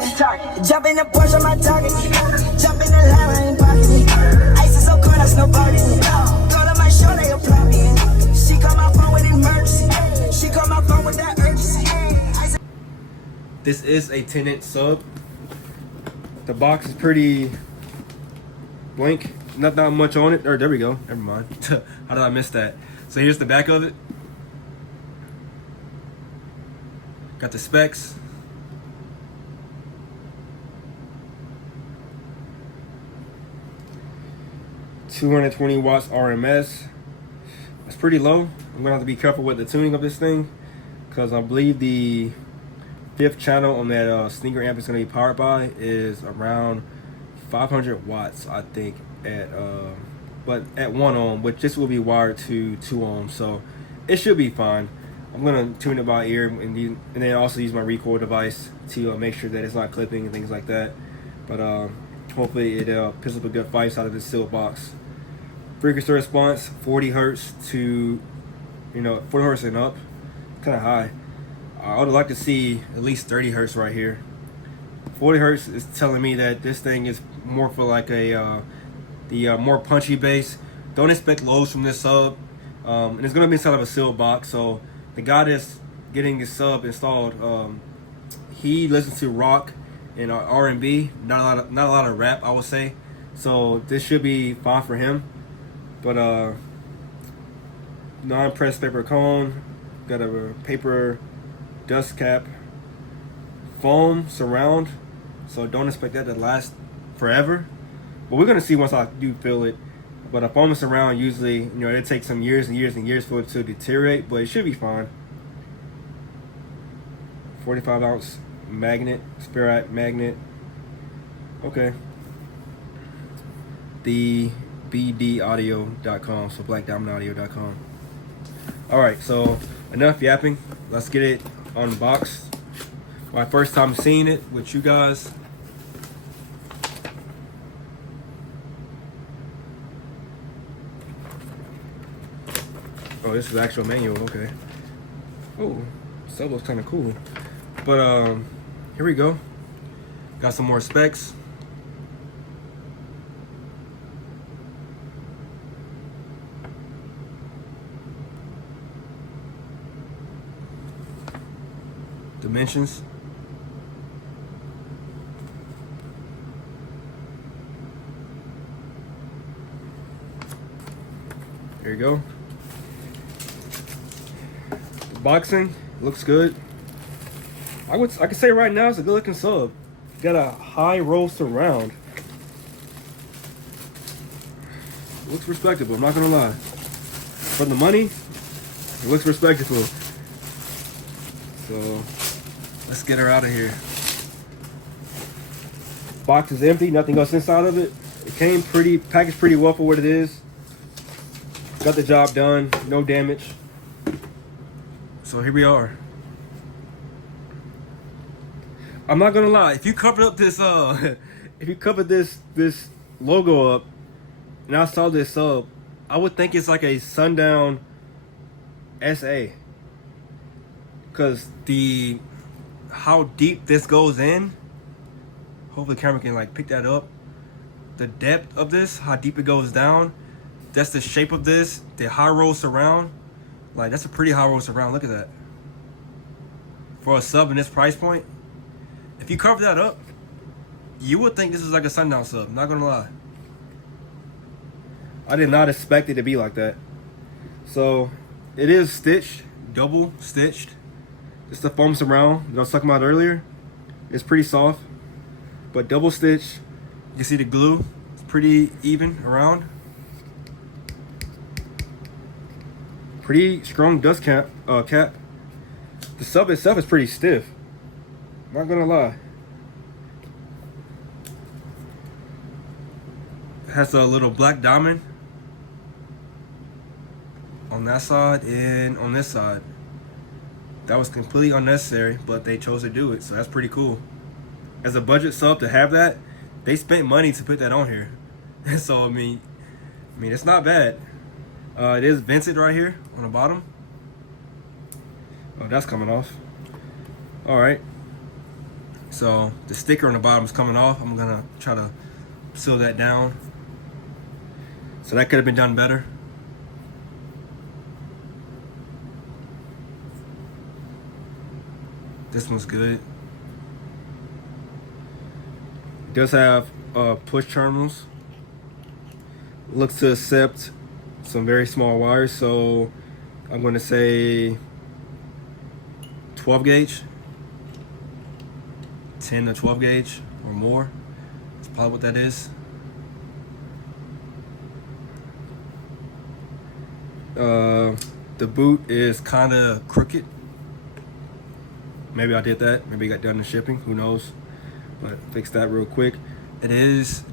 target. Jump in the Porsche, my target. Jump in the line, I ain't pocketing. Ice is so cold, I snowboarding. Girl on my show, they applaud me. She call my phone with emergency. She call my phone with that urgency. This is a 10-inch sub. The box is pretty blank. Not that much on it. Or there we go. Never mind. How did I miss that? So here's the back of it. Got the specs. $220 watts RMS. That's pretty low. I'm gonna have to be careful with the tuning of this thing, because I believe the 5th channel on that sneaker amp is gonna be powered by is around 500 watts, I think, at but at 1 ohm, which this will be wired to 2 ohms, so it should be fine. I'm gonna tune it by ear and then also use my recoil device to make sure that it's not clipping and things like that. But hopefully it picks up a good fight out of this sealed box. Frequency response 40 hertz to 40 hertz and up, kind of high. I would like to see at least 30 hertz right here. 40 hertz is telling me that this thing is more for like a the more punchy bass. Don't expect lows from this sub, and it's gonna be inside of a sealed box. So the guy that's getting this sub installed, he listens to rock and R&B, not a lot of rap, I would say. So this should be fine for him. But non-pressed paper cone, got a paper dust cap, foam surround, so don't expect that to last forever, but we're gonna see once I do fill it. But a foam surround usually, it takes some years and years and years for it to deteriorate, but it should be fine. 45 ounce magnet, spirit magnet. Okay. The bdaudio.com, so blackdiamondaudio.com. Alright, so enough yapping. Let's get it unboxed. My first time seeing it with you guys. Oh, this is the actual manual, okay. Oh, sub looks kind of cool. But here we go. Got some more specs. Dimensions. There you go. The boxing looks good. I could say right now it's a good looking sub. Got a high roll surround. Looks respectable, I'm not gonna lie. For the money, it looks respectable. So let's get her out of here. Box is empty, nothing else inside of it. It came packaged pretty well for what it is. Got the job done, no damage. So here we are. I'm not gonna lie, if you covered up this if you covered this logo up and I saw this sub, I would think it's like a Sundown SA. Cause how deep this goes in, hopefully the camera can like pick that up. The depth of this, how deep it goes down, that's the shape of this, the high roll surround. Like that's a pretty high roll surround, look at that. For a sub in this price point, if you cover that up, you would think this is like a Sundown sub, not gonna lie. I did not expect it to be like that. So it is stitched, double stitched. It's the foam surround that I was talking about earlier. It's pretty soft, but double stitch. You can see the glue, it's pretty even around. Pretty strong dust cap. The sub itself is pretty stiff, not gonna lie. It has a little black diamond on that side and on this side. That was completely unnecessary, but they chose to do it, so that's pretty cool. As a budget sub to have that, they spent money to put that on here. So I mean it's not bad. It is vented right here on the bottom. Oh, that's coming off. All right. So the sticker on the bottom is coming off. I'm gonna try to seal that down. So that could have been done better. This one's good. It does have push terminals. Looks to accept some very small wires, so I'm going to say 12 gauge, 10 to 12 gauge or more. That's probably what that is. The boot is kind of crooked. Maybe I did that. Maybe it got done in shipping. Who knows? But fix that real quick. It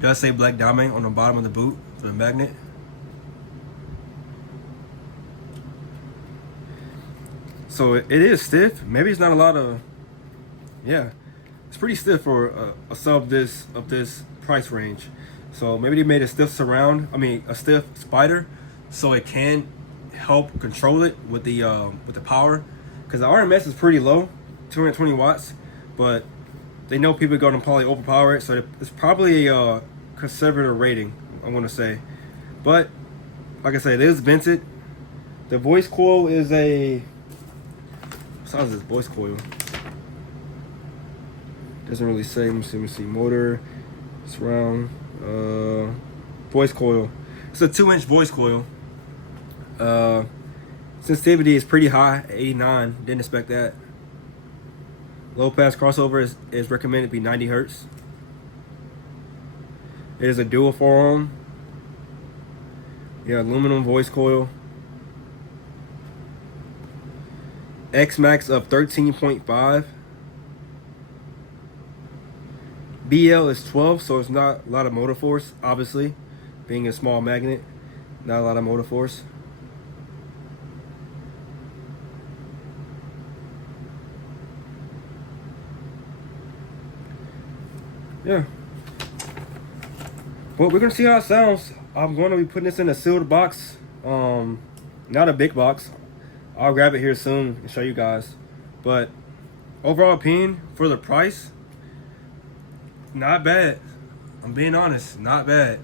does say black diamond on the bottom of the boot for the magnet. So it is stiff. Maybe it's not a lot of, yeah, it's pretty stiff for a sub of this price range. So maybe they made a stiff surround. I mean, a stiff spider, so it can help control it with the power. Because the RMS is pretty low, 220 watts, but they know people are going to probably overpower it, so it's probably a conservative rating, I want to say. But like I said, it is vented. The voice coil is a, what size is this voice coil? Doesn't really say. Let me see. Motor, surround, voice coil. It's a 2-inch voice coil. Sensitivity is pretty high, 89. Didn't expect that. Low pass crossover is recommended to be 90 hertz. It is a dual 4-ohm. Yeah, aluminum voice coil. X max of 13.5. BL is 12, so it's not a lot of motor force, obviously. Being a small magnet, not a lot of motor force. Yeah. Well, we're gonna see how it sounds. I'm going to be putting this in a sealed box, not a big box. I'll grab it here soon and show you guys. But overall opinion for the price, not bad. I'm being honest, not bad.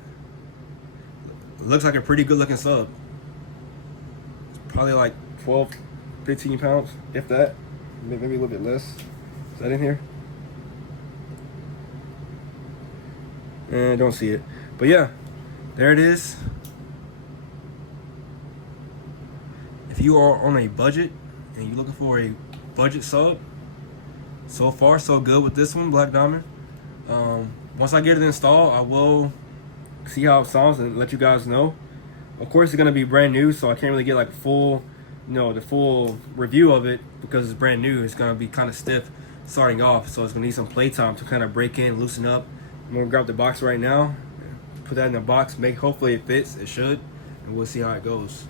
Looks like a pretty good looking sub. It's probably like 12, 15 pounds, if that. Maybe a little bit less. Is that in here? And don't see it. But yeah, there it is. If you are on a budget and you're looking for a budget sub, so far so good with this one, Black Diamond. Once I get it installed, I will see how it sounds and let you guys know. Of course, it's gonna be brand new, so I can't really get like full, the full review of it because it's brand new. It's gonna be kind of stiff starting off, so it's gonna need some play time to kind of break in, loosen up. I'm gonna grab the box right now, put that in the box, hopefully it fits. It should, and we'll see how it goes.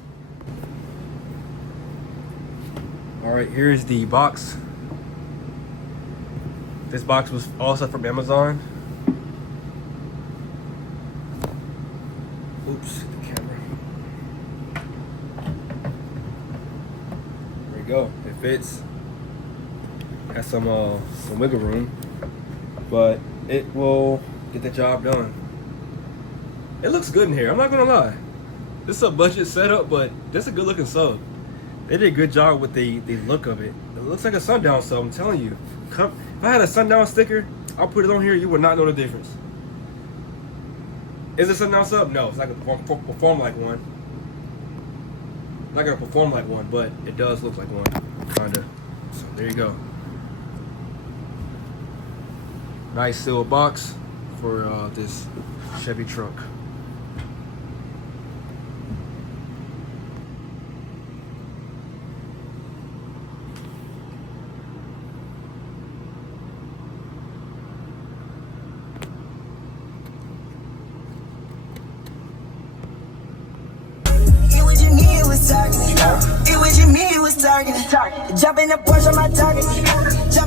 All right, here's the box. This box was also from Amazon. Oops, the camera. There you go. It fits. Has some wiggle room, but it will get the job done. It looks good in here. I'm not gonna lie. This is a budget setup, but this is a good looking sub. They did a good job with the look of it. It looks like a sundown sub. I'm telling you. If I had a sundown sticker, I'll put it on here. You would not know the difference. Is it a sundown sub? No, it's not gonna perform like one. Not gonna perform like one, but it does look like one, kinda. So there you go. Nice sealed box for this Chevy truck. It was you, me, it was targeted. Jump in the Porsche, my target. Jump